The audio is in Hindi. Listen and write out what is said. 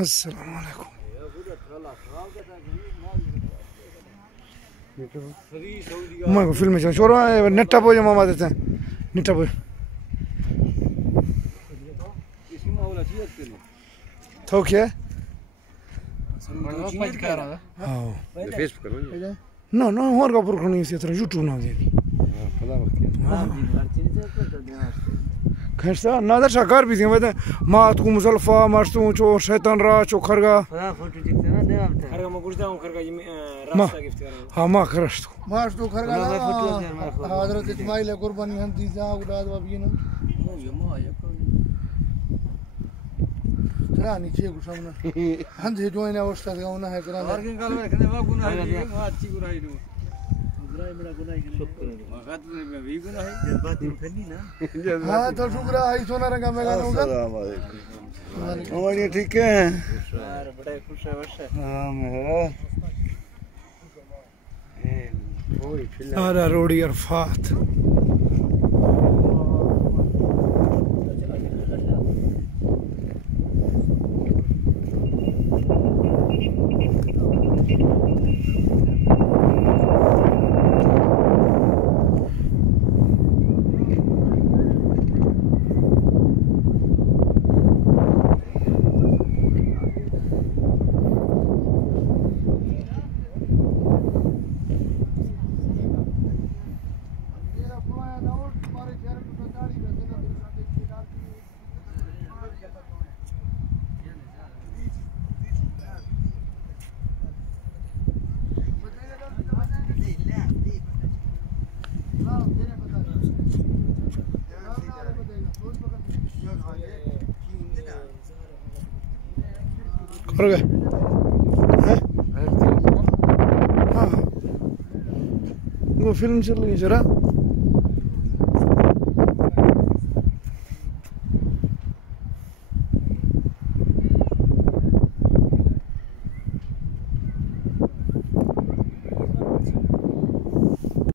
अस्सलाम वालेकुम। मैं को फिल्म में छोरो नेटा पो जो मामा देते हैं नेटा पो तो क्या ना ना हमारे का पुरखा नहीं इसी तरह यूट्यूब ना दे खैरसा ना दर शकार भी थी मैं तो मात को मुसलफा मर्स्तों चो शैतान रा चो खरगा खरगा मैं कुछ दाऊं खरगा ये रास्ता गिफ्ट कर रहा हूँ हाँ माँ खरस्त मर्स्तों खरगा हज़रत इस्माइल कुर्बानी हम दीजा उड़ाद वाबी ना चला नीचे गुस्सा ना हम जे जो इन्हें अवस्था का उन्हें है करा और किन काल में रखने वाला गुनाह है वो अच्छी गुनाह है गुनाह मेरा गुनाह है मगात में भी गुनाह है जज्बात में फैली ना हाँ तो शुक्र है सोना रंगा में गाना होगा हमारी ठीक है यार बड़ा खुश है वर्ष हाँ मैं रोडी अरफात कर गए हाँ वो फिल्म चल रही है जरा